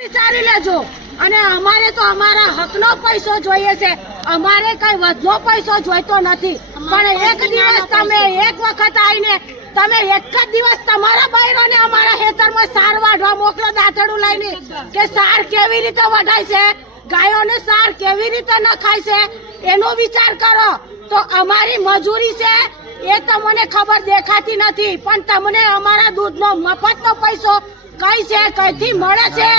વિચારી લેજો। અને અમારે તો અમારા હકનો પૈસો જોઈએ છે, અમારે કઈ વધનો પૈસો જોઈતો નથી। પણ એક દિવસ તમે એક વખત આવીને તમે એક જ દિવસ તમારા બૈરોને અમારા ખેતરમાં સાર વાઢવા મોકલો, દાંતડું લઈને કે સાર કેવી રીતે વઢાય છે, ગાયોને સાર કેવી રીતે નખાય છે, એનો વિચાર કરો। તો અમારી મજૂરી છે એ તમને ખબર દેખાતી નથી, પણ તમને અમારા દૂધનો મફતનો પૈસો કઈ છે, કઈથી મળે છે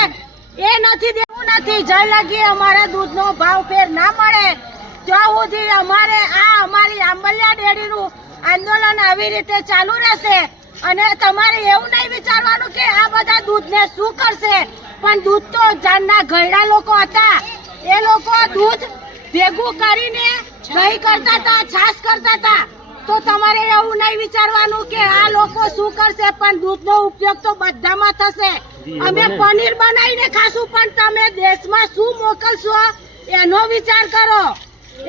એ નથી દેવું નથી। જય લગી અમારા દૂધનો ભાવ ફેર ના મળે ત્યાં સુધી અમારી આંબલિયા ડેરીનું આંદોલન આવી રીતે ચાલુ રહેશે। અને તમારે એવું નહીં વિચારવાનું કે આ બધા દૂધને શું કરશે, પણ દૂધ તો જાનના ગયડા લોકો હતા, એ લોકો દૂધ ભેગું કરીને દહીં કરતા હતા, છાશ કરતા હતા। તો તમારે એવું નહીં વિચારવાનું કે આ લોકો શું કરશે, પણ દૂધનો ઉપયોગ તો બધામાં થશે। અમે પનીર બનાવીને ખાશું, પણ તમે દેશમાં શું મોકલશો એનો વિચાર કરો।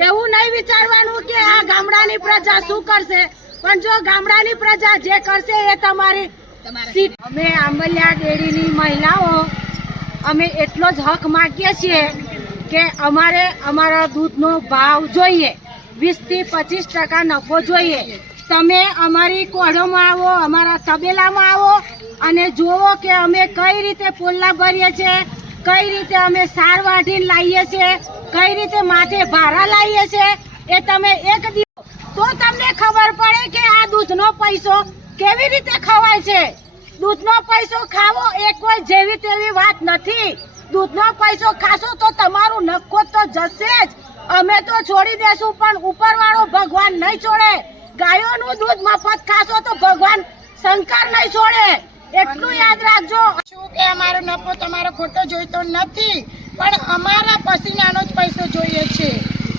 એવું નહીં વિચારવાનું કે આ ગામડાની પ્રજા શું કરશે, પણ જો ગામડાની પ્રજા જે કરશે એ તમારી સીટ। અમે આંબલિયા ડેરીની મહિલાઓ અમે એટલો જ હક માગીએ છીએ કે અમારે અમારા દૂધનો ભાવ જોઈએ, 20 થી 25% નફો જોઈએ। તમે અમારી કોઢોમાં આવો, અમારા તબેલામાં આવો અને જુઓ કે અમે કઈ રીતે પોલ્લા ભરીએ છીએ, કઈ રીતે અમે સાર વાઢીને લાવીએ છીએ, કઈ રીતે માથે ભારા લાવીએ છીએ, એ તમે એક દિવસ તો તમને ખબર પડે કે આ દૂધનો પૈસો કેવી રીતે ખવાય છે। દૂધનો પૈસો ખાવો એ કોઈ જેવી તેવી વાત નથી। દૂધનો પૈસો ખાશો તો તમારું નખો તો જશે જ, અમે તો છોડી દેશું, પણ ઉપરવાળો ભગવાન નહીં છોડે। ગાયોનું દૂધ મફત ખાશો તો ભગવાન શંકર નહીં છોડે, એટલું યાદ રાખજો। શું કે અમારો નફો તમારો ખોટો જોઈતો નથી, પણ અમારા પસીનાનો જ પૈસો જોઈએ છે।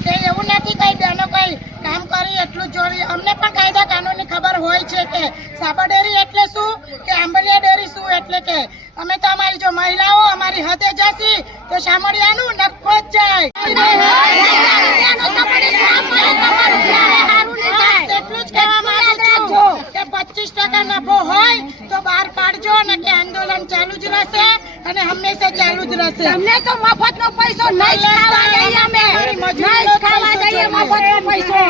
કે એવું નથી કઈ બેનો કઈ કામ કરી એટલું જોઈએ, અમને પણ કાયદા કાનૂનની ખબર હોય છે કે સાબર ડેરી એટલે શું, કે આંબલિયા ડેરી શું એટલે કે અમે તો અમારી જો મહિલાઓ અમારી હદે જશી તો શામળિયાનું નખો જ જાય। એટલું જ કહેવા માંગુ છું કે 25% નફો હોય તો બહાર પાડજો, ને કે આંદોલન ચાલુ જ રહેશે અને હંમેશા ચાલુ જ રહેશે। તમને તો મફતનો પૈસો નહીં ખાવા દઈએ, અમે નહીં ખાવા દઈએ મફતનો પૈસો।